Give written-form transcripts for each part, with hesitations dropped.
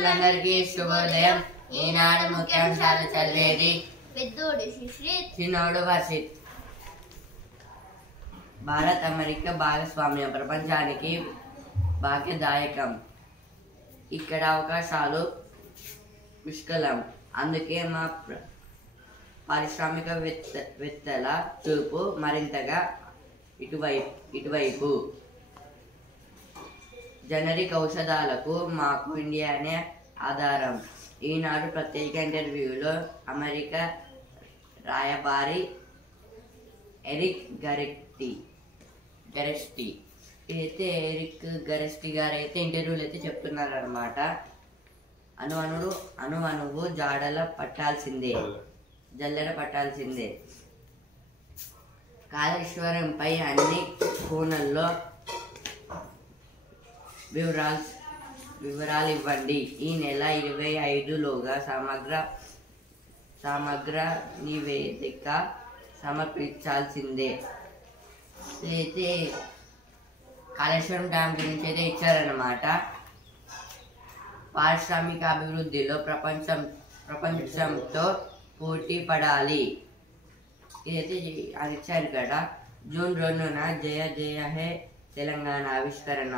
మిత్రులందరికీ శుభోదయం. ఈనాడు ముఖ్యాంశాలు చదివేది పెద్దోడు సుశ్రీత్, చిన్నోడు వర్షిత్. భారత్ అమెరికా భాగస్వామ్యం ప్రపంచానికి భాగ్యదాయకం. ఇక్కడ అవకాశాలు పుష్కలం. అందుకే మా పారిశ్రామికవేత్తల చూపు మరింతగా ఇటువైపు. జనరిక్ ఔషధాలకు మాకు ఇండియానే ఆధారం. ఈనాడు ప్రత్యేక ఇంటర్వ్యూలో అమెరికా రాయబారి ఎరిక్ గరెస్టీ అయితే ఎరిక్ గరెస్టీ గారు అయితే ఇంటర్వ్యూలు అయితే చెప్తున్నారు అనమాట. అణువణువు జల్లెడ పట్టాల్సిందే. కాళేశ్వరంపై అన్ని కోణల్లో వివరాలు ఇవ్వండి. ఈ నెల 25లోగా సమగ్ర నివేదిక సమర్పించాల్సిందే. అయితే కాళేశ్వరం డ్యామ్ గురించి అయితే ఇచ్చారన్నమాట. పారిశ్రామిక అభివృద్ధిలో ప్రపంచంతో పోటీ పడాలి. ఇదైతే అది ఇచ్చారు కదా. జూన్ 2న జయ జయ హే తెలంగాణ ఆవిష్కరణ.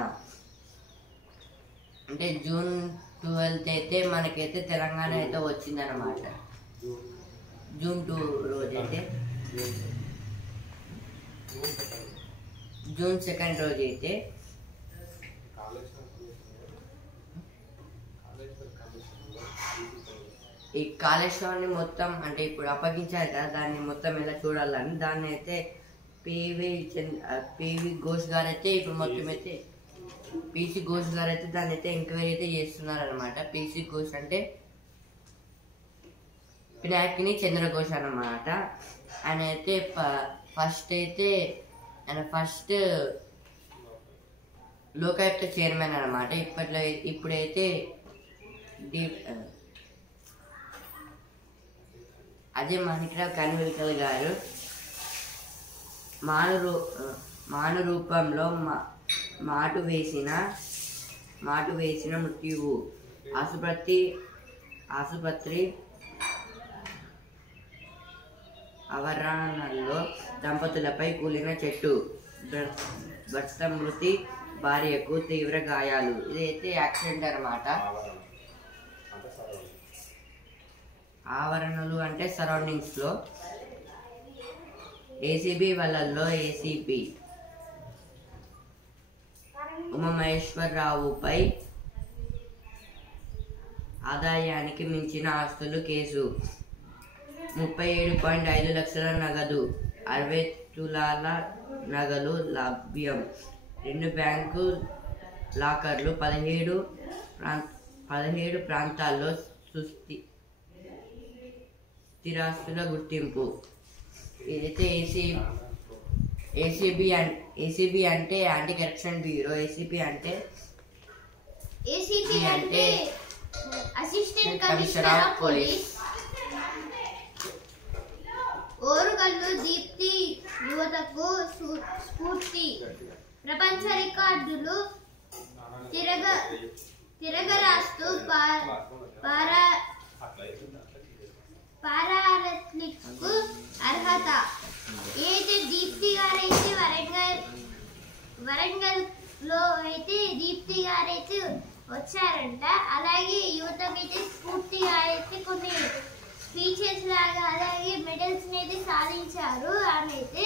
అంటే జూన్ 12 అయితే మనకైతే తెలంగాణ అయితే వచ్చిందనమాట. జూన్ 2 రోజైతే జూన్ 2 రోజైతే ఈ కాళేశ్వరాన్ని మొత్తం అంటే ఇప్పుడు అప్పగించారు కదా, దాన్ని మొత్తం ఎలా చూడాలని దాన్ని అయితే పివి ఘోష్ గారు అయితే ఇప్పుడు మొత్తం అయితే పిసి ఘోష్ గారు అయితే దాన్ని అయితే ఎంక్వైరీ అయితే చేస్తున్నారు అనమాట. పిసి ఘోష్ అంటే పినాకిని చంద్రఘోష్ అన్నమాట. ఆయన అయితే ఫస్ట్ లోకాయుక్త చైర్మన్ అనమాట. ఇప్పుడైతే అజయ్ మాణిక్రావు కన్విల్కర్ గారు మాను రూపంలో మాటు వేసిన మృత్యువు. ఆసుపత్రి ఆవరణలో దంపతులపై కూలిన చెట్టు. భర్త మృతి, భార్యకు తీవ్ర గాయాలు. ఇదైతే యాక్సిడెంట్ అన్నమాట. ఆవరణలు అంటే సరౌండింగ్స్ లో. ఏసీబీ వలల్లో ఏసీపీ ఉమామహేశ్వరరావుపై ఆదాయానికి మించిన ఆస్తులు కేసు. 37.5 లక్షల నగదు, 60 తులాల నగలు లభ్యం. 2 బ్యాంకు లాకర్లు, 17 ప్రాంతాల్లో స్థిరాస్తుల గుర్తింపు. ఇదైతే ఏసీబీ అంటే యాంటీ కరప్షన్ బ్యూరో. ఏసీపీ అంటే assistant commissioner of police. Orugallu Deepti యువతకు స్ఫూర్తి. ప్రపంచ రికార్డులు తిరగరాస్తూ పారాలింపిక్స్ కు అర్హత. అయితే దీప్తి గారైతే వరంగల్ లో అయితే దీప్తి గారైతే వచ్చారంట. అలాగే యువతకైతే స్ఫూర్తి గారైతే కొన్ని స్పీచెస్ లాగా అలాగే మెడల్స్ అయితే సాధించారు ఆమె అయితే.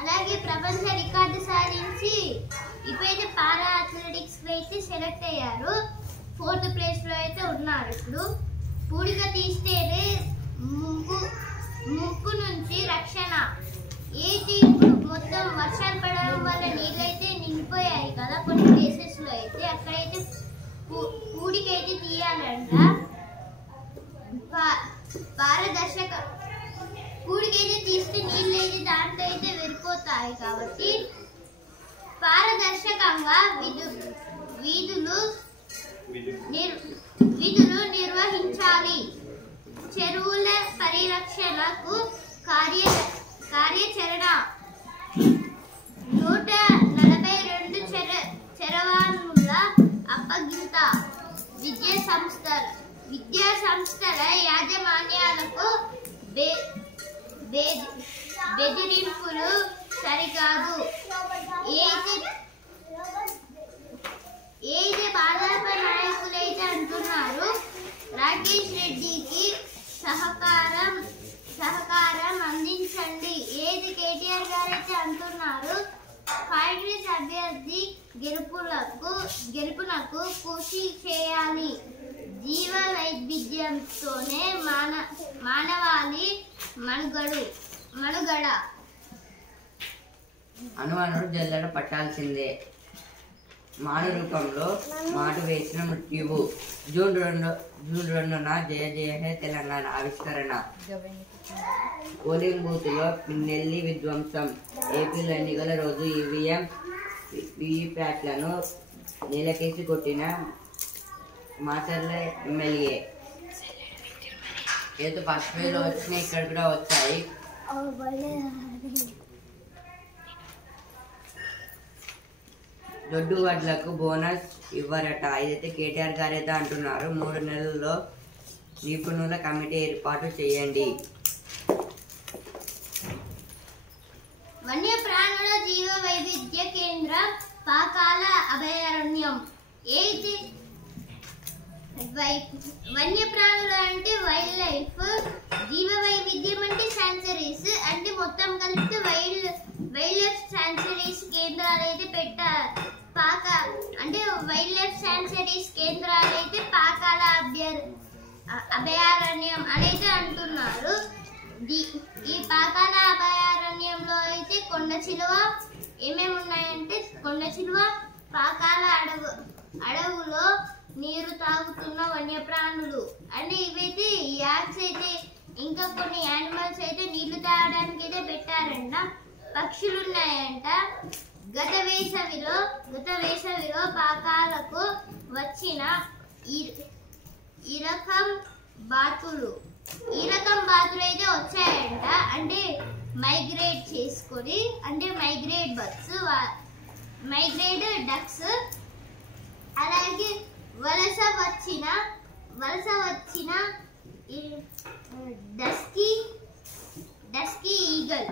అలాగే ప్రపంచ రికార్డు సాధించి ఇప్పుడైతే పారా అథ్లెటిక్స్ అయితే సెలెక్ట్ అయ్యారు. 4th ప్లేస్ లో అయితే ఉన్నారు. ఇప్పుడు పూడిక తీస్తేనే ముక్కు నుంచి రక్షణ. ఏంటి ఇప్పుడు మొత్తం వర్షాలు పడడం వల్ల నీళ్ళైతే నిండిపోయాయి కదా కొన్ని ప్లేసెస్ లో అయితే. అక్కడైతే పూడికైతే తీయాలంట. పారదర్శక పూడికైతే తీస్తే నీళ్ళు అయితే దాంట్లో అయితే వెళ్ళిపోతాయి కాబట్టి పారదర్శకంగా విధులు నిర్వహించాలి. చెరువుల పరిరక్షణకు కార్యాచరణ. 142 చెరవాణుల అప్పగింత. విద్యా సంస్థల యాజమాన్యాలకు బెదిరింపులు సరికాదు. ఏది భాజపా నాయకులైతే అంటున్నారు రాకేష్ రెడ్డికి సహకారం అందించండి. ఏది కేటీఆర్ గారైతే అంటున్నారు కాంగ్రెస్ అభ్యర్థి గెలుపునకు కృషి చేయాలి. జీవ వైవిధ్యంతోనే మానవాళి మనుగడ. అనుమానుడు జల్లెడ పట్టాల్సిందే. మాను రూపంలో మాటు వేసిన మృత్యువు. జూన్ 2న జయ జయ హే తెలంగాణ ఆవిష్కరణ. పోలింగ్ బూత్లో పిన్నెల్లి విధ్వంసం. ఏపీలో ఎన్నికల రోజు ఈవీఎం వీవీప్యాట్లను నేలకేసి కొట్టిన మాచర్ల ఎమ్మెల్యే. ఏదో ఫస్ట్ పేజ్లో వచ్చినాయి, ఇక్కడ కూడా వచ్చాయి. దొడ్డు వడ్లకు బోనస్ ఇవ్వరట. ఇదైతే కేటీఆర్ గారైతే అంటున్నారు. 3 నెలల్లో నిపుణుల కమిటీ ఏర్పాటు చేయండి. వన్యప్రాణుల జీవ వైవిధ్య కేంద్రం పాకాల అభయారణ్యం. ఏది వన్యప్రాణులు అంటే వైల్డ్ లైఫ్, జీవ వైవిధ్యం అంటే శాంచురీస్, అంటే మొత్తం కలిపితే వైల్డ్ లైఫ్ శాంచురీస్ కేంద్రాలు అయితే పెట్టారు. అంటే వైల్డ్ లైఫ్ శాంచురీస్ కేంద్రాలు అయితే పాకాల అభయారణ్యం అనేది అంటున్నారు. ఈ పాకాల అభయారణ్యంలో అయితే కొండ చిలువ ఏమేమి ఉన్నాయంటే కొండ చిలువ, పాకాల అడవులో నీరు తాగుతున్న వన్యప్రాణులు అంటే ఇవైతే యాక్స్ అయితే ఇంకా కొన్ని యానిమల్స్ అయితే నీళ్లు తాగడానికి అయితే పెట్టారంట. పక్షులు ఉన్నాయంట. గత వేసవిలో పాకాలకు వచ్చిన ఈ రకం బాతులు అయితే వచ్చాయంట. అంటే మైగ్రేట్ చేసుకొని, అంటే మైగ్రేట్ బర్డ్స్, మైగ్రేట్ డక్స్, అలాగే వలస వచ్చిన డస్కీ ఈగల్.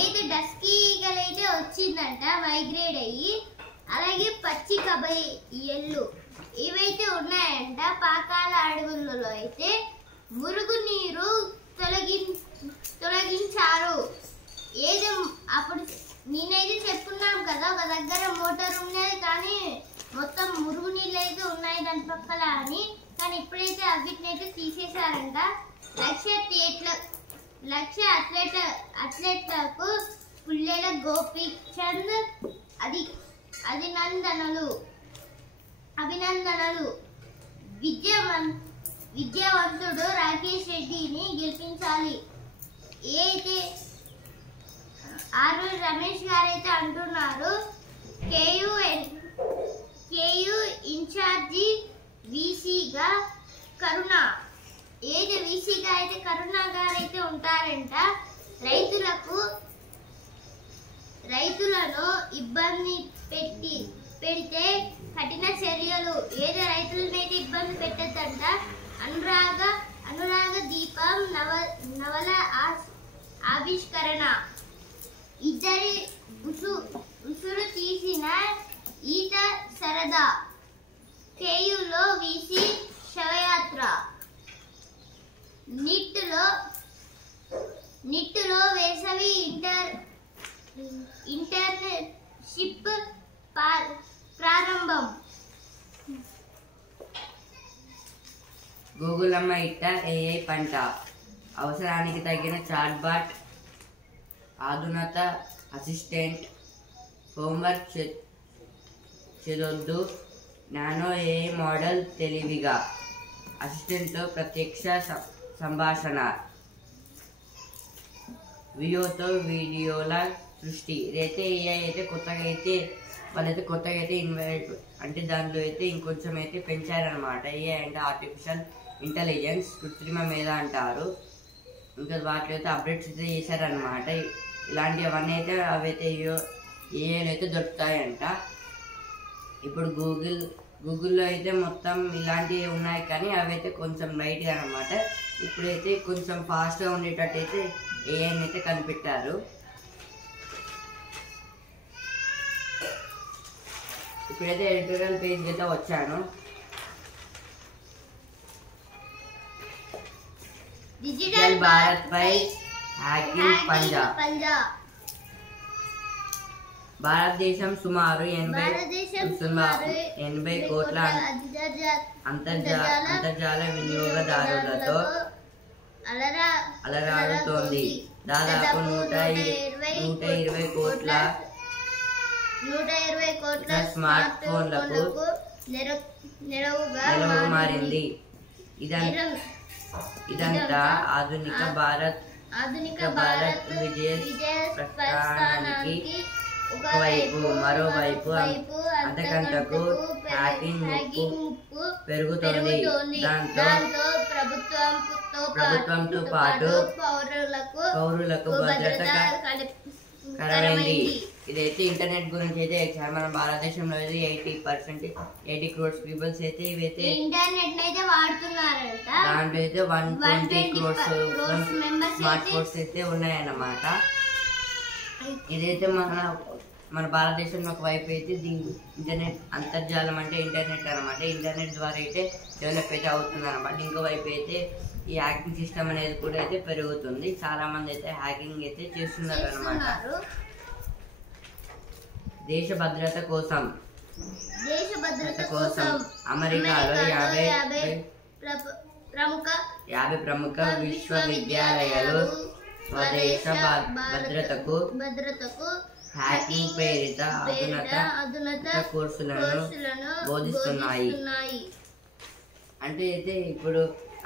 ఏది డస్కీ ఈగల్ అయితే వచ్చిందంట మైగ్రేట్ అయ్యి. అలాగే పచ్చి కబయ్యలు ఇవైతే ఉన్నాయంట. పాకాల అడవులలో అయితే మురుగునీరు తొలగించారు. ఏదో అప్పుడు నేనైతే చెప్పుకున్నాం కదా, ఒక దగ్గర మోటార్ ఉండేది కానీ మొత్తం మురుగునీళ్ళు అయితే ఉన్నాయి దాని పక్కల అని. కానీ ఇప్పుడైతే అవిటినైతే తీసేశారంట. లక్ష అథ్లెట్లకు పుల్లెల గోపీచంద్ అభినందనలు. విద్యావంతుడు రాకేష్ రెడ్డిని గెలిపించాలి. అయితే ఆర్వి రమేష్ గారైతే అంటున్నారు కేయు ఇన్ఛార్జి వీసీగా కరుణ. ఏది వీసీగా అయితే కరుణ గారైతే ఉంటారంట. రైతులను ఇబ్బంది పెడితే కఠిన చర్యలు. ఏదో రైతులనైతే ఇబ్బంది పెట్టద్దంట. అనురాగ దీపం నవల ఆవిష్కరణ. ఇద్దరి ఉసురు తీసిన ఈత సరదా. కేయులో వీసీ శవయాత్ర. నిట్టులో వేసవి ఇంటర్న్షిప్ ప్రారంభం. గూగుల్ అమ్మ ఇట్ట ఏఐ పంట. అవసరానికి తగిన చాట్బాట్, ఆధునాత అసిస్టెంట్, హోంవర్క్ చదొద్దు, నానో ఏఐ మోడల్ తెలివిగా, అసిస్టెంట్తో ప్రత్యక్ష సంభాషణ, వీడియోల సృష్టి. ఇదైతే ఏఐ అయితే కొత్తగా అయితే ఇన్వైట్ అంటే దాంట్లో అయితే ఇంకొంచెం అయితే పెంచారనమాట. ఏఐ అంటే ఆర్టిఫిషియల్ ఇంటెలిజెన్స్, కృత్రిమ మేధ అంటారు. ఇంకా వాటిలో అయితే అప్డేట్స్ అయితే చేశారనమాట. ఇలాంటివన్నీ అయితే అవైతే ఏఐలో అయితే దొరుకుతాయంట. ఇప్పుడు గూగుల్లో అయితే మొత్తం ఇలాంటివి ఉన్నాయి, కానీ అవి అయితే కొంచెం లైట్గా అనమాట. ఇప్పుడైతే కొంచెం ఫాస్ట్గా ఉండేటట్టు అయితే ఏఐని అయితే కనిపెట్టారు. ఇప్పుడైతే ఎడిటోరియల్ పేజ్ అయితే వచ్చాను. డిజిటల్ భారత్ పై హ్యాకింగ్ పంజాబ్. భారతదేశం సుమారు 80 కోట్ల అంతర్జాల వినియోగదారులతో అలరాడుతోంది. దాదాపు 120 కోట్ల స్మార్ట్ ఫోన్లకు నెలవుగా మారింది. ఇదంతా ఆధునిక భారత్ విజయ ప్రస్థానానికి ఒకవైపు. మరోవైపు అంతకంతకు హ్యాకింగ్ ముప్పు పెరుగుతోంది. దాంతో ప్రభుత్వంతో పాటు పౌరులకు భద్రత కరవైంది. ఇదైతే ఇంటర్నెట్ గురించి అయితే మన భారతదేశంలో అయితే 80 crores పీపుల్స్ అయితే ఇవైతే ఇంటర్నెట్ అయితే వాడుతున్నారంట. దాంట్లో అయితే 120 crores స్మార్ట్ ఫోన్స్ అయితే ఉన్నాయన్నమాట. ఇదైతే మన భారతదేశంలో ఒక వైపు అయితే దీని ఇంటర్నెట్ అంతర్జాలం అంటే ఇంటర్నెట్ అనమాట. ఇంటర్నెట్ ద్వారా అయితే డెవలప్ అయితే అవుతుంది అనమాట. ఇంకో వైపు అయితే ఈ హ్యాకింగ్ సిస్టమ్ అనేది కూడా అయితే పెరుగుతుంది. చాలా మంది అయితే హ్యాకింగ్ అయితే చేస్తున్నారు అనమాట. దేశ భద్రత కోసం అమెరికాలో 50 ప్రముఖ విశ్వవిద్యాలయాలు స్వదేశ భద్రతకు హ్యాకింగ్ ప్రేరిత అధునాతన కోర్సులను బోధిస్తున్నాయి. అంటే అయితే ఇప్పుడు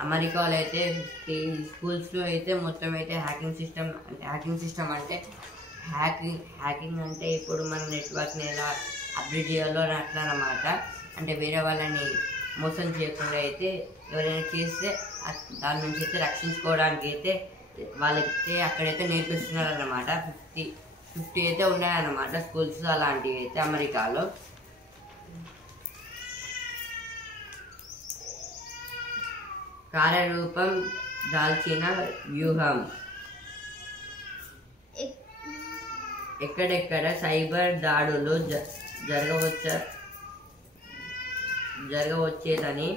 అమెరికాలో అయితే స్కూల్స్లో అయితే మొత్తం అయితే హ్యాకింగ్ సిస్టమ్ అంటే హ్యాకింగ్ అంటే ఇప్పుడు మన నెట్వర్క్ని ఎలా అప్డేట్ చేయాలో అట్లా అన్నమాట. అంటే వేరే వాళ్ళని మోసం చేయకుండా అయితే ఎవరైనా చేస్తే దాని నుంచి అయితే రక్షించుకోవడానికి అయితే వాళ్ళకి అక్కడైతే నేర్పిస్తున్నారు అన్నమాట. 50 అయితే ఉన్నాయన్నమాట స్కూల్స్ అలాంటివి అయితే అమెరికాలో. కార్యరూపం దాల్చిన వ్యూహం. ఎక్కడెక్కడ సైబర్ దాడులు జరగవచ్చేదని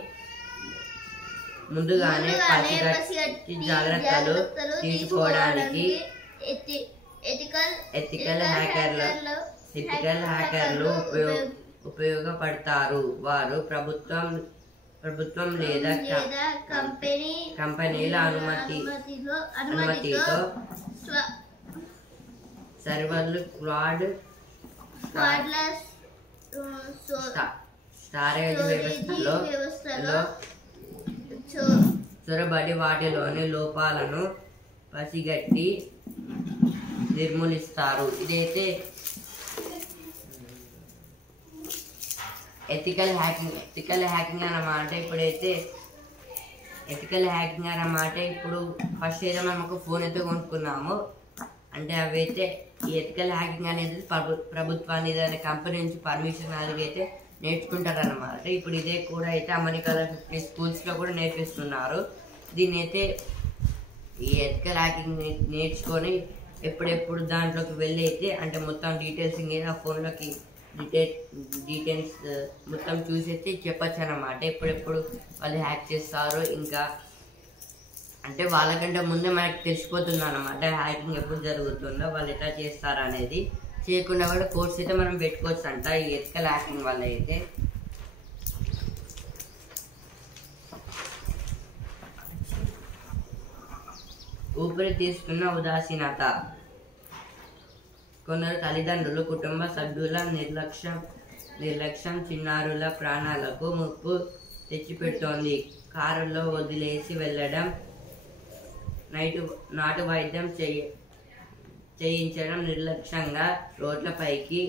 ముందుగానే పసిగట్టి జాగ్రత్తలు తీసుకోవడానికి ఎథికల్ హ్యాకర్లు ఉపయోగపడతారు. వారు ప్రభుత్వం లేదా కంపెనీల అనుమతితో సర్వర్లు స్టోరేజ్ వ్యవస్థలో చొరబడి వాటిలోని లోపాలను పసిగట్టి నిర్మూలిస్తారు. ఇదైతే ఎథికల్ హ్యాకింగ్ అన్నమాట. ఇప్పుడు ఫస్ట్ ఏదో మనం ఒక ఫోన్ అయితే కొనుక్కున్నాము అంటే అవైతే ఈ ఎథికల్ హ్యాకింగ్ అనేది ప్రభుత్వాన్ని ఏదైనా కంపెనీ నుంచి పర్మిషన్ అది అయితే నేర్చుకుంటారు అన్నమాట. ఇప్పుడు ఇదే కూడా అయితే అమెరికాలో 50 స్కూల్స్లో కూడా నేర్పిస్తున్నారు. దీన్ని అయితే ఈ ఎథికల్ హ్యాకింగ్ నేర్చుకొని ఎప్పుడెప్పుడు దాంట్లోకి వెళ్ళి అయితే అంటే మొత్తం డీటెయిల్స్ ఆ ఫోన్లోకి డీటెయిల్స్ మొత్తం చూసేసి చెప్పచ్చు అన్నమాట. ఎప్పుడెప్పుడు వాళ్ళు హ్యాక్ చేస్తారో ఇంకా అంటే వాళ్ళకంటే ముందే మనకి తెలిసిపోతుంది అన్నమాట హ్యాకింగ్ ఎప్పుడు జరుగుతుందో వాళ్ళు ఎట్లా చేస్తారు అనేది. చేయకుండా కూడా కోర్స్ అయితే మనం పెట్టుకోవచ్చు అంట ఈ ఎథికల్ హ్యాకింగ్ వల్ల అయితే. ఊపిరి తీసుకున్న ఉదాసీనత. కొందరు తల్లిదండ్రులు కుటుంబ సభ్యుల నిర్లక్ష్యం చిన్నారుల ప్రాణాలకు ముప్పు తెచ్చిపెడుతోంది. కారులో వదిలేసి వెళ్ళడం, నాటు వైద్యం చేయించడం, నిర్లక్ష్యంగా రోడ్లపైకి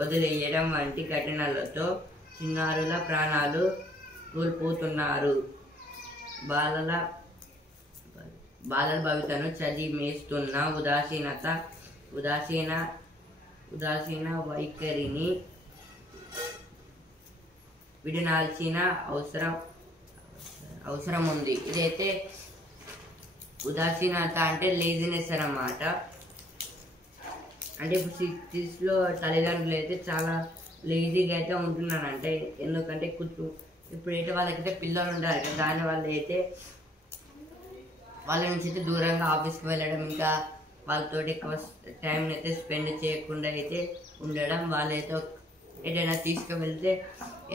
వదిలేయడం వంటి ఘటనలతో చిన్నారుల ప్రాణాలు కోల్పోతున్నారు. బాలల భవితను చదివేస్తున్న ఉదాసీన వైఖరిని వినాల్సిన అవసరం ఉంది. ఇదైతే ఉదాసీనత అంటే లేజినెస్ అన్నమాట. అంటే ఇప్పుడు 60s తల్లిదండ్రులు అయితే చాలా లేజీగా అయితే ఉంటున్నానంటే, ఎందుకంటే ఇప్పుడైతే వాళ్ళకైతే పిల్లలు ఉంటారు కదా, దానివల్ల అయితే వాళ్ళ నుంచి అయితే దూరంగా ఆఫీస్కి వెళ్ళడం, ఇంకా వాళ్ళతో ఎక్కువ టైం అయితే స్పెండ్ చేయకుండా అయితే ఉండడం. వాళ్ళైతే ఏదైనా తీసుకువెళ్తే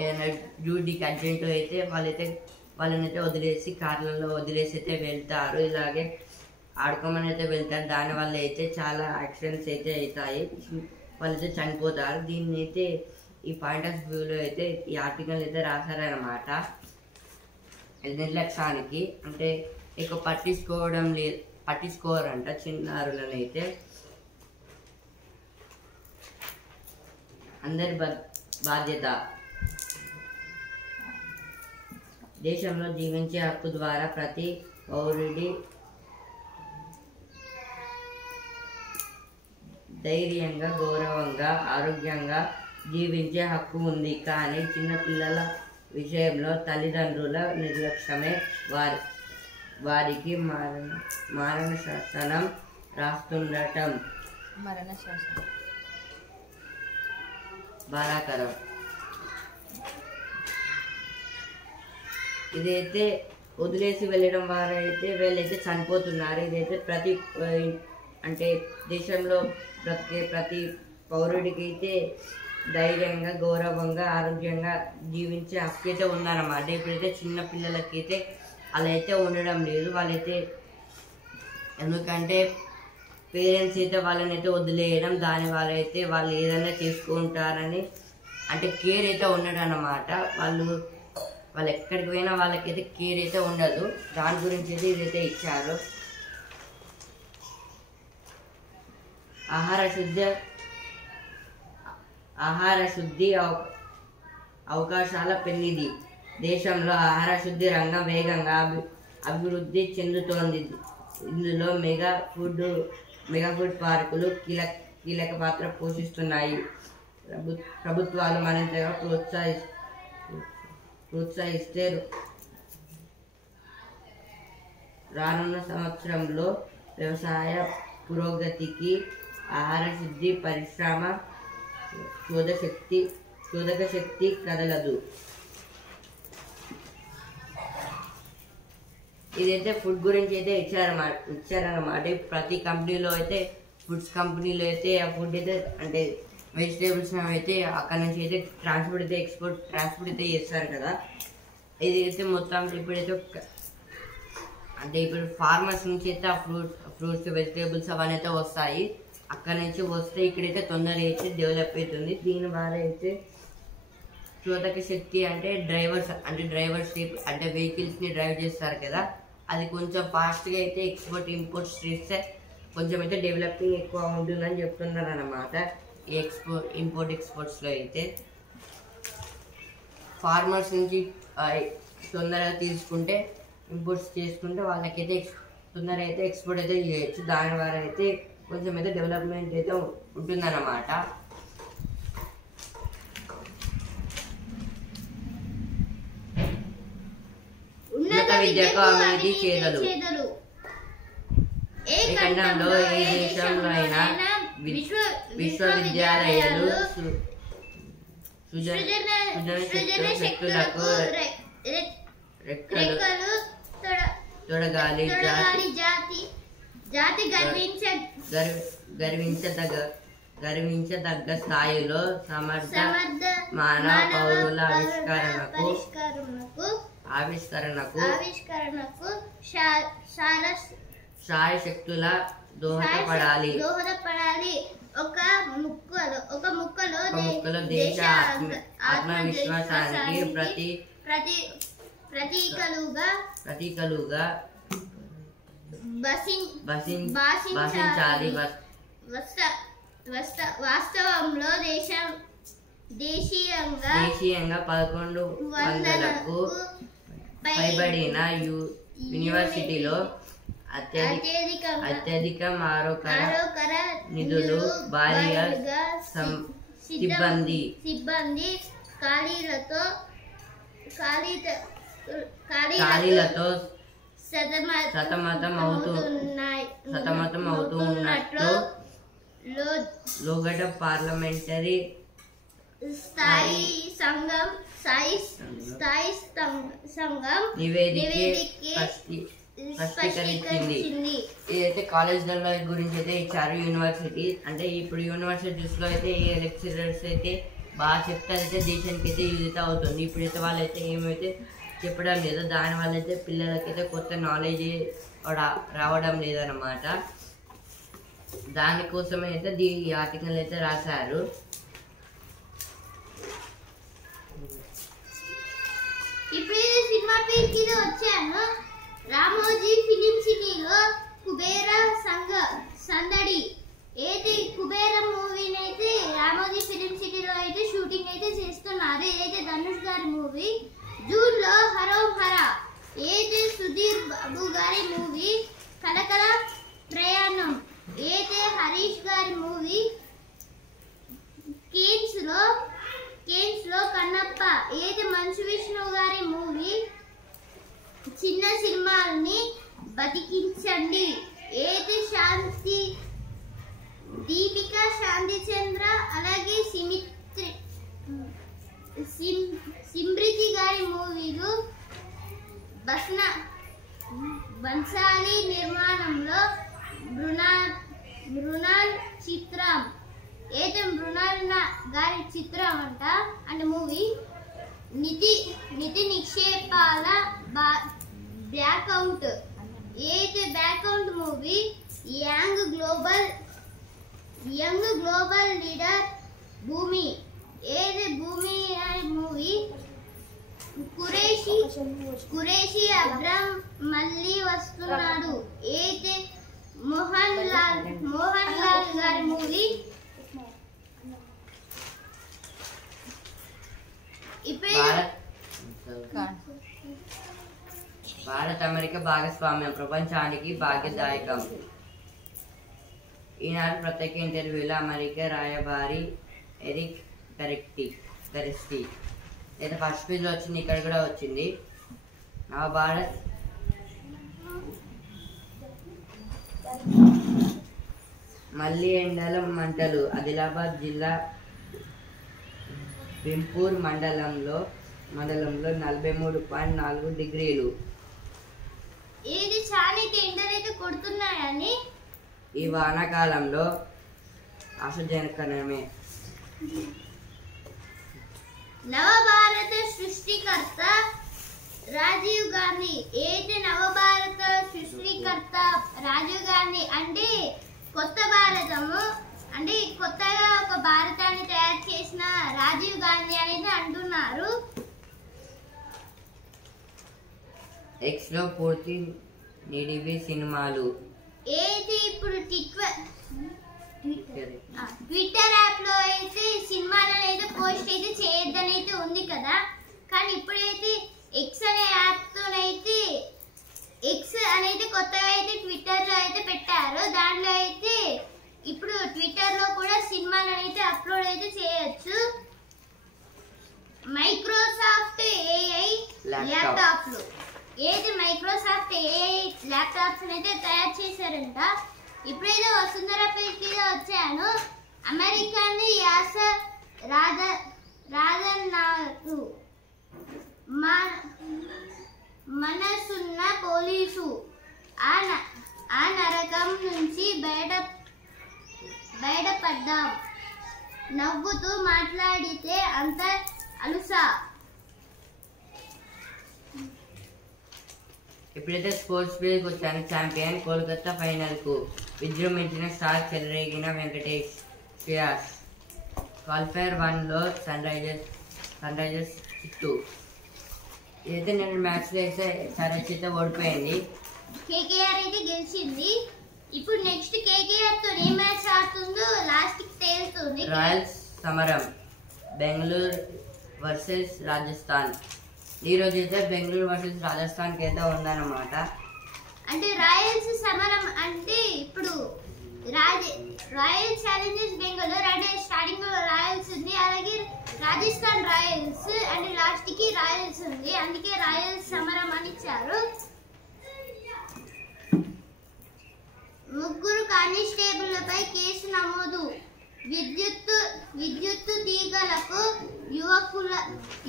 ఏదైనా డ్యూటీకి అర్జెంటు అయితే వాళ్ళనైతే వదిలేసి కార్లలో వదిలేసి అయితే వెళ్తారు. ఇలాగే ఆడుకోమని అయితే వెళ్తారు. దానివల్ల అయితే చాలా యాక్సిడెంట్స్ అయితే అవుతాయి, వాళ్ళైతే చనిపోతారు. దీన్ని అయితే ఈ పాయింట్ ఆఫ్ వ్యూలో అయితే ఈ ఆర్టికల్ అయితే రాశారనమాట. నిర్లక్ష్యానికి అంటే ఎక్కువ పట్టించుకోరంట చిన్నారులను అయితే. అందరి బాధ్యత. దేశంలో జీవించే హక్కు ద్వారా ప్రతి పౌరుడి ధైర్యంగా, గౌరవంగా, ఆరోగ్యంగా జీవించే హక్కు ఉంది. కానీ చిన్నపిల్లల విషయంలో తల్లిదండ్రుల నిర్లక్ష్యమే వారికి మరణ శాసనం రాస్తుండటం బాధాకరం. ఇదైతే వదిలేసి వెళ్ళడం ద్వారా అయితే వీళ్ళైతే చనిపోతున్నారు. ఇదైతే అంటే దేశంలో ప్రతి పౌరుడికి అయితే ధైర్యంగా, గౌరవంగా, ఆరోగ్యంగా జీవించే హక్కు అయితే ఉందన్నమాట. ఇప్పుడైతే చిన్న పిల్లలకైతే అలా అయితే ఉండడం లేదు. వాళ్ళైతే ఎందుకంటే పేరెంట్స్ అయితే వాళ్ళని అయితే వదిలేయడం, దాని వాళ్ళైతే వాళ్ళు ఏదైనా చేసుకుంటారని అంటే కేర్ అయితే ఉండదు అన్నమాట. వాళ్ళు ఎక్కడికి పోయినా వాళ్ళకైతే కేర్ అయితే ఉండదు. దాని గురించి అయితే ఇదైతే ఇచ్చారు. ఆహార శుద్ధి అవకాశాల పెన్నిది. దేశంలో ఆహార శుద్ధి రంగం వేగంగా అభివృద్ధి చెందుతోంది. ఇందులో మెగా ఫుడ్ పార్కులు కీలక పాత్ర పోషిస్తున్నాయి. ప్రభుత్వాలు మరింతగా ప్రోత్సహిస్తే రానున్న సంవత్సరంలో వ్యవసాయ పురోగతికి ఆహార శుద్ధి పరిశ్రమ చోదక శక్తి కదలదు. ఇదైతే ఫుడ్ గురించి అయితే ఇచ్చారన్నమాట. ప్రతి కంపెనీలో అయితే ఫుడ్స్ కంపెనీలో అయితే ఆ ఫుడ్ అయితే అంటే వెజిటేబుల్స్ అయితే అక్కడ నుంచి అయితే ట్రాన్స్పోర్ట్ అయితే చేస్తారు కదా. ఇది అయితే మొత్తం ఇప్పుడైతే అంటే ఇప్పుడు ఫార్మర్స్ నుంచి అయితే ఆ ఫ్రూట్స్ వెజిటేబుల్స్ అవన్నీ అయితే వస్తాయి. అక్కడ నుంచి వస్తే ఇక్కడైతే తొందరగా అయితే డెవలప్ అవుతుంది. దీని ద్వారా అయితే చోదక శక్తి అంటే డ్రైవర్స్ అంటే వెహికల్స్ని డ్రైవ్ చేస్తారు కదా, అది కొంచెం ఫాస్ట్గా అయితే ఇంపోర్ట్స్ చేస్తే కొంచెం అయితే డెవలపింగ్ ఎక్కువ ఉంటుందని చెప్తున్నారు అన్నమాట. ఈ ఎక్స్పోర్ట్స్లో అయితే ఫార్మర్స్ నుంచి తొందరగా తీసుకుంటే ఇంపోర్ట్స్ చేసుకుంటే వాళ్ళకైతే తొందరగా అయితే ఎక్స్పోర్ట్ అయితే చేయొచ్చు. దాని ద్వారా అయితే కొంచెం అయితే డెవలప్మెంట్ అయితే ఉంటుందన్నమాట. ఉన్నత విద్యకు అవినీతి చేదలు. ఏ ఖండంలో ఏ దేశంలో అయినా విశ్వవిద్యాలయాలు సృజన శక్తులకు రెక్కలు తొడగాలి. జాతి గర్వించదగ్గ స్థాయిలో సమర్థ మానవ పౌరుల ఆవిష్కరణకు శాయశక్తుల దోహదపడాలి. ఒక ముక్కలో దేశ ఆత్మవిశ్వాసానికి ప్రతీకలుగా భాషించాలి. వాస్తవంలో దేశీయంగా 1100కు పైబడిన యూనివర్సిటీలో అత్యధిక మారోకర నిధులు, భారీగా సిబ్బంది ఖాళీలతో ఖాళీలతో సతమతం అవుతూ ఉన్నట్లు లోగడ పార్లమెంటరీ స్థాయి సంఘం నివేదిక స్పష్టీకరించింది. ఇదైతే కాలేజ్లలో గురించి అయితే ఇచ్చారు. యూనివర్సిటీ అంటే ఇప్పుడు యూనివర్సిటీస్ లో అయితే ఈ లెక్చరర్స్ అయితే బాగా చెప్తారు, అయితే దేశానికి అయితే యూజ్ అవుతుంది. ఇప్పుడైతే వాళ్ళైతే ఏమైతే చెప్పడం లేదు, దానివల్ల అయితే పిల్లలకైతే కొత్త నాలెడ్జ్ రావడం లేదన్నమాట. దానికోసమే అయితే ఈ ఆర్టికల్ అయితే రాశారు. ఇప్పుడు సినిమా పేరు కింద వచ్చాను. రామోజీ ఫిలిం సిటీలో కుబేర సందడి ఏది కుబేర మూవీని అయితే రామోజీ ఫిలిం సిటీలో అయితే షూటింగ్ అయితే చేస్తున్నారు. ఏదైతే ధనుష్ గారి మూవీ. జూన్ లో హరోం హరా ఏది సుధీర్ బాబు గారి మూవీ. కలకల ప్రయాణం ఏది హరీష్ గారి మూవీ. కేన్స్ లో కన్నప్ప ఏది మంచు విష్ణు గారి మూవీ. చిన్న సినిమాల్ని బతికించండి ఏది శాంతి దీపిక శాంతి చంద్ర అలాగే సిమ్రితి గారి మూవీలు. బన్సాలి నిర్మాణంలో మృణాల్ చిత్రం ఏదో మృణాల్ గారి చిత్రం అంటే మూవీ. నిధి నిక్షేపాల బ్యాకౌంట్ ఏది బ్యాకౌంట్ మూవీ. యంగ్ గ్లోబల్ లీడర్ భూమి ఏది భూమి మూవీ. కురేషి అబ్రామ్ మళ్ళీ వస్తున్నాడు ఏది మోహన్ లాల్ గారి మూవీ. భారత్ అమెరికా భాగస్వామ్యం ప్రపంచానికి భాగ్యదాయకం. ఈనాడు ప్రత్యేక ఇంటర్వ్యూలో అమెరికా రాయబారి ఎరిక్ గరెస్టీ లేదా ఫస్ట్ పేజ్ వచ్చింది, ఇక్కడ కూడా వచ్చింది. భారత్ మళ్ళీ ఎండల మంటలు. ఆదిలాబాద్ జిల్లా బింపూర్ మండలంలో 43.4 డిగ్రీలు. ఇది చాలా ఎండలైతే కొడుతున్నాయని ఈ వానాకాలంలో ఆశాజనకమే. నవభారత సృష్టికర్త రాజీవ్ గాంధీ ఏది నవభారత సృష్టికర్త రాజీవ్ గాంధీ అంటే కొత్త భారతము అంటే కొత్తగా ఒక భారతాన్ని తయారు చేసిన రాజీవ్ గాంధీ అనేది అంటున్నారు. ఎక్స్ లో పూర్తి నిడివి సినిమాలు ఏది ఇప్పుడు ట్విట్టర్ యాప్ లో అయితే సినిమాలను అయితే పోస్ట్ అయితే చేయొద్దని అయితే ఉంది కదా, కానీ ఇప్పుడైతే ఎక్స్ అనే యాప్ తోనైతే ఎక్స్ అనేది కొత్తగా అయితే ట్విట్టర్ లో అయితే పెట్టారు. దాంట్లో అయితే ఇప్పుడు ట్విట్టర్ లో కూడా సినిమాలను అయితే అప్లోడ్ అయితే చేయొచ్చు. మైక్రోసాఫ్ట్ ఏఐ ల్యాప్టాప్లు ఏది మైక్రోసాఫ్ట్ ఏఐ ల్యాప్టాప్స్ అయితే తయారు చేశారంట. ఇప్పుడైతే వసుంధర పేరుకి వచ్చాను. అమెరికాని యాస రాదన్నారు మనసున్న పోలీసు ఆ నరకం నుంచి బయటపడ్డాం. నవ్వుతూ మాట్లాడితే అంత అలుసా. ఇప్పుడైతే స్పోర్ట్స్ పేజ్కి వచ్చాను. ఛాంపియన్ కోల్కతా ఫైనల్ కు విజృంభించిన స్టార్ చెలరేగిన వెంకటేష్ శ్రేయాస్. క్వాలిఫైర్ 1 లో సన్ రైజర్స్ చిత్తూ. ఇదైతే నేను మ్యాచ్ లో అయితే సరైతే అయితే ఓడిపోయింది. కేకేఆర్ అయితే గెలిచింది. ఇప్పుడు నెక్స్ట్ కేకేఆర్ తో ఏ మ్యాచ్ ఆడుతుందో లాస్ట్ కి తేలుతుంది. రాయల్స్ సమరం బెంగళూరు వర్సెస్ రాజస్థాన్. ఈ రోజు అయితే బెంగళూరు వర్సెస్ రాజస్థాన్ కి అయితే ఉందన్నమాట. అంటే రాయల్స్ సమరం అంటే ఇప్పుడు రాయల్ ఛాలెంజర్స్ బెంగళూరు అంటే స్టార్టింగ్ లో రాయల్స్ ఉంది, అలాగే రాజస్థాన్ రాయల్స్ అంటే లాస్ట్ కి రాయల్స్ ఉంది, అందుకే రాయల్స్ సమరం అని ఇచ్చారు. ముగ్గురు కానిస్టేబుళ్లపై కేసు నమోదు. విద్యుత్తు తీగలకు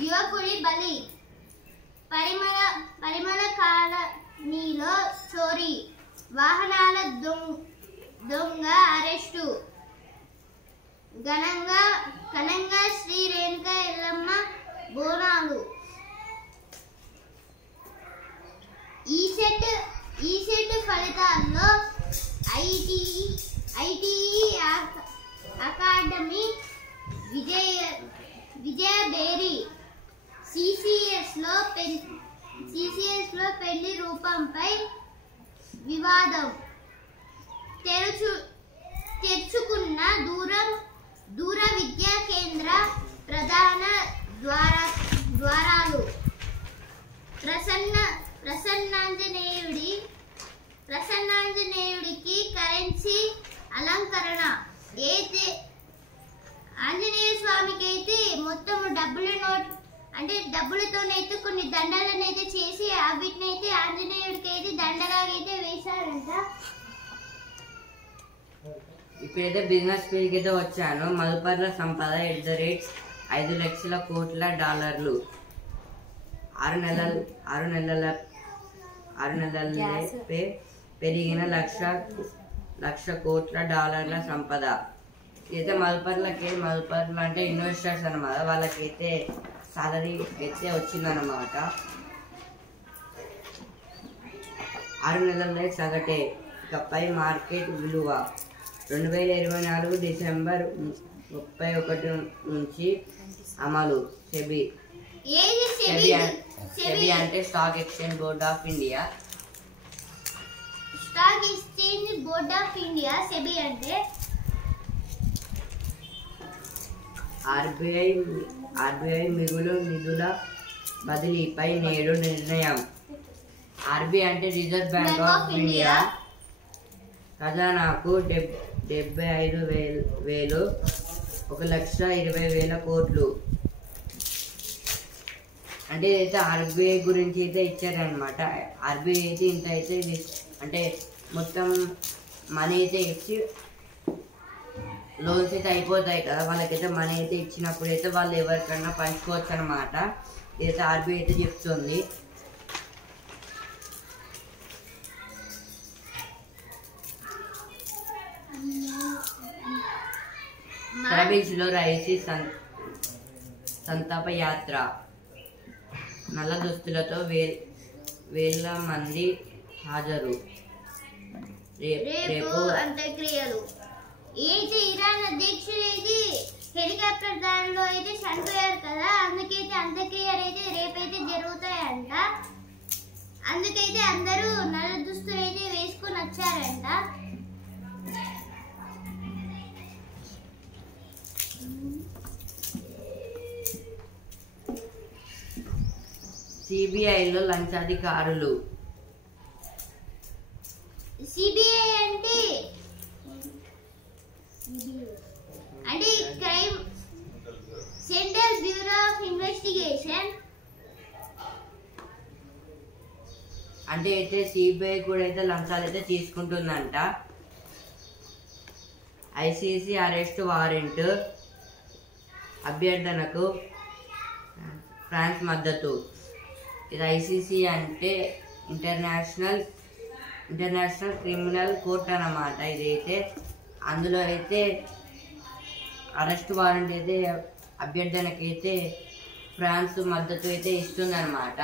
యువకుడి బలి. పరిమళ కాలనీలో చోరీ. వాహనాల దొంగ అరెస్టు. ఘనంగా శ్రీ రేణుక ఎల్లమ్మ బోనాలు. ఈసెట్ ఫలితాల్లో ఐటీఈ అకాడమీ విజయబేరి. సిసిఎస్ లో పెళ్లి రూపంపై వివాదం. తెరుచుకున్న దూర విద్యా కేంద్ర ప్రధాన ద్వారాలు. ప్రసన్నాంజనేయుడికి కరెన్సీ అలంకరణ. అయితే ఆంజనేయ స్వామికి అయితే మొత్తం డబ్బులతోనైతే కొన్ని దండలనైతే చేసి వీటినైతే ఆంజనేయుడికి అయితే దండలాగైతే వేశారంట. ఇప్పుడైతే బిజినెస్ ఫీల్డ్కి అయితే వచ్చాను. మదుపర్ల సంపద @ 5 లక్షల కోట్ల డాలర్లు. 6 నెలలపై పెరిగిన లక్ష కోట్ల డాలర్ల సంపద. అయితే మదుపర్ల అంటే ఇన్వెస్టర్స్ అన్నమాట, వాళ్ళకైతే సాలరీ అయితే వచ్చిందన్నమాట. 6 నెలల సగటే. ఇకపై మార్కెట్ విలువ 2024 డిసెంబర్ 31 నుంచి అమలు. సెబీ అంటే stock exchange board of India. Stock exchange board of India SEBI అంటే ఆర్బీఐ మిగులు నిధుల బదిలీపై నేడు నిర్ణయం. ఆర్బీఐ అంటే రిజర్వ్ బ్యాంక్ ఆఫ్ ఇండియా ఖజానాకు 75,000 1,20,000 కోట్లు. అంటే ఇదైతే ఆర్బీఐ గురించి అయితే ఇచ్చారనమాట. ఆర్బీఐ అయితే ఇంత అయితే అంటే మొత్తం మనీ అయితే ఇచ్చి లోన్స్ అయితే అయిపోతాయి కదా, వాళ్ళకైతే మనీ అయితే ఇచ్చినప్పుడు అయితే వాళ్ళు ఎవరికన్నా పంచుకోవచ్చు అనమాట. ఇదైతే ఆర్బీఐ అయితే చెప్తుంది. లో రైసీ సంతాప యాత్ర. నల్ల దుస్తులతో వేల మంది హాజరు. రేపు అంత్యక్రియలు. అయితే ఇరాన్ అధ్యక్షుడు అయితే హెలికాప్టర్ దాడిలో అయితే చనిపోయారు కదా, అందుకైతే అంత్యక్రియలు అయితే రేపైతే జరుగుతాయంట. అందుకైతే అందరూ నల్ల దుస్తులు అయితే వేసుకొని వచ్చారంట. సిబిఐలో లంచాధికారులు. సిబిఐ అంటే crime central bureau of investigation. అంటే అయితే సిబిఐ కూడా అయితే లంచాలు అయితే తీసుకుంటుందంట. ICC arrest warrant. అభ్యర్థనకు ఫ్రాన్స్ మద్దతు. ఇది ఐసీసీ అంటే ఇంటర్నేషనల్ క్రిమినల్ కోర్ట్ అన్నమాట. ఇదైతే అందులో అయితే అరెస్ట్ వారెంట్ అయితే అభ్యర్థనకైతే ఫ్రాన్స్ మద్దతు అయితే ఇస్తుంది అనమాట.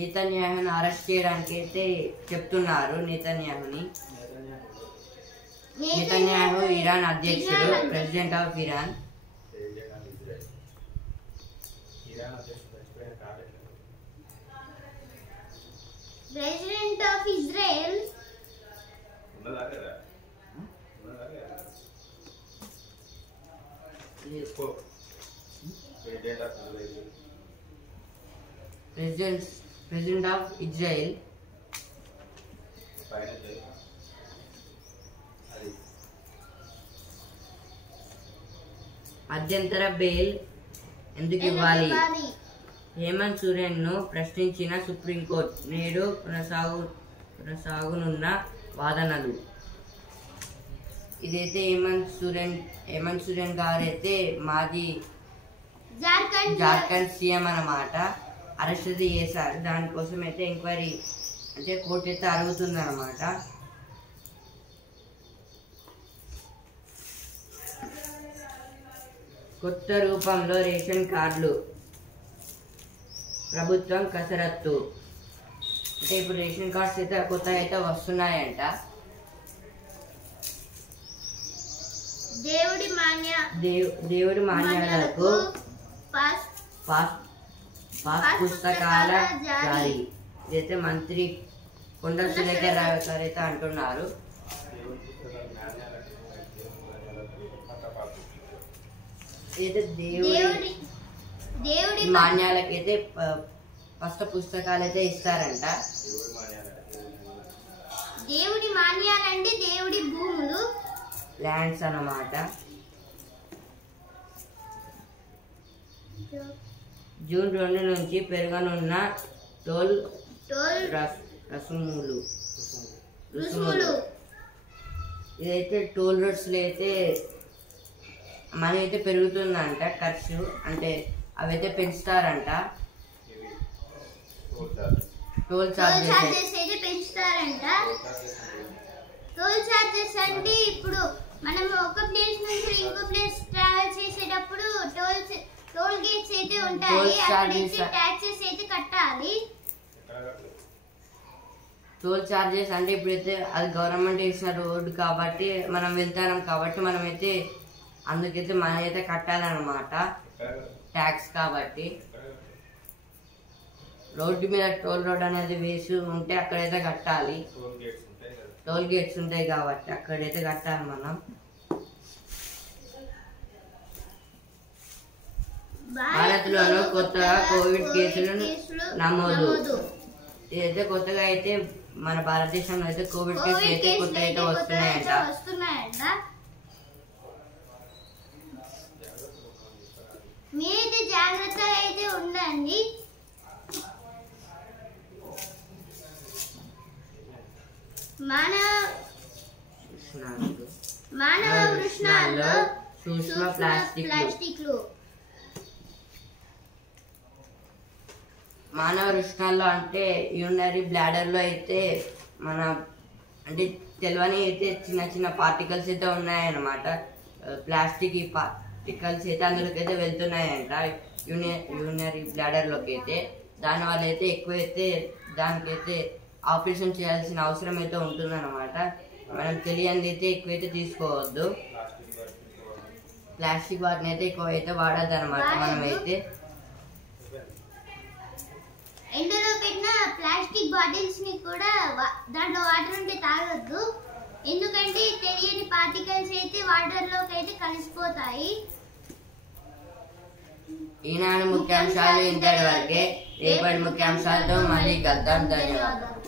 నెతన్యాహుని అరెస్ట్ చేయడానికి అయితే చెప్తున్నారు. నెతన్యాహు ఇరాన్ అధ్యక్షుడు, president of Iran. President of Israel. President of Israel మధ్యంతర బెయిల్ ఎందుకు ఇవ్వాలి? హేమంత్ సోరెన్ ను ప్రశ్నించిన సుప్రీంకోర్టు, నేడు కొనసాగనున్న వాదనలు. ఇదైతే హేమంత్ సోరెన్ గారు అయితే మాజీ జార్ఖండ్ సీఎం అన్నమాట. అరెస్ట్ అయితే చేశారు. దానికోసం అయితే ఎంక్వైరీ అంటే కోర్టు అయితే అడుగుతుంది అన్నమాట. కొత్త రూపంలో రేషన్ కార్డులు, ప్రభుత్వం కసరత్తు. అంటే ఇప్పుడు రేషన్ కార్డ్స్ అయితే కొత్తగా అయితే వస్తున్నాయంట. దేవుడి మాన్యాలకు పాస్ పుస్తకాల జారీ. ఇదైతే మంత్రి కొండా సురేఖర్ రావు గారు అయితే అంటున్నారు. ఇదైతే దేవుడి మాన్యాలకైతే పుస్తకాలు అయితే ఇస్తారంట. దేవుడి మాన్యాలంటే దేవుడి భూములు, ల్యాండ్స్ అన్నమాట. జూన్ 2 నుంచి పెరగనున్న టోల్ రుసుములు. ఇదైతే టోల్ రోడ్స్ లో అయితే మనీ అయితే పెరుగుతుందంట. ఖర్చు అంటే అవైతే పెంచుతారంట. టోల్ చార్జెస్ అయితే పెంచుతారంట. టోల్ చార్జెస్ అంటే ఇప్పుడు మనం ఒక ప్లేస్ నుంచి ఇంకో ప్లేస్ ట్రావెల్ చేసేటప్పుడు టోల్ గేట్స్ అయితే ఉంటాయి. అక్కడైతే టాక్సెస్ అయితే కట్టాలి. టోల్ చార్జెస్ అంటే ఇప్పుడైతే అది గవర్నమెంట్ వేసిన రోడ్డు కాబట్టి మనం వెళ్తాం కాబట్టి మనమైతే అందుకైతే మనం అయితే కట్టాలన్నమాట. ట్యాక్స్ కాబట్టి రోడ్డు మీద టోల్ రోడ్ అనేది వేసి ఉంటే అక్కడైతే కట్టాలి. టోల్ గేట్స్ ఉంటాయి కాబట్టి అక్కడైతే కట్టాలి మనం. భారత్లోనూ కొత్తగా కోవిడ్ కేసులు నమోదు. ఇదైతే కొత్తగా అయితే మన భారతదేశంలో అయితే కోవిడ్ కేసులు అయితే కొత్తగా అయితే వస్తున్నాయంట. మీరైతే జాగ్రత్తగా అయితే ఉండండి. మానవ వృషణాల్లో సూక్ష్మ ప్లాస్టిక్లు. మానవ వృషణాల్లో అంటే యూరినరీ బ్లాడర్ లో అయితే మన అంటే తెలియని అయితే చిన్న చిన్న పార్టికల్స్ అయితే ఉన్నాయన్నమాట. ప్లాస్టిక్ ఈ పార్టికల్స్ అయితే అందులోకి అయితే వెళ్తున్నాయంట యూరినరీ బ్లాడర్ లోకి అయితే. దానివల్ల అయితే ఎక్కువైతే దానికైతే ఆపరేషన్ చేయాల్సిన అవసరం అయితే ఉంటుందన్నమాట. మనం తెలియనిది అయితే ఎక్కువైతే తీసుకోవద్దు. ప్లాస్టిక్ వాటిని అయితే ఎక్కువ అయితే వాడద్దు అనమాట. మనమైతే ఎండలో పెట్టిన ప్లాస్టిక్ బాటిల్స్ ని కూడా దాంట్లో వాటర్ ఉంటే తాగొద్దు. ఎందుకంటే తెలియని పార్టికల్స్ అయితే వాటర్ లోకి అయితే కలిసిపోతాయి. ఈనాడు ముఖ్యాంశాలు ఇంతటి వరకే. రేపటి ముఖ్యాంశాలతో మళ్ళీ కలుద్దాం. ధన్యవాదాలు.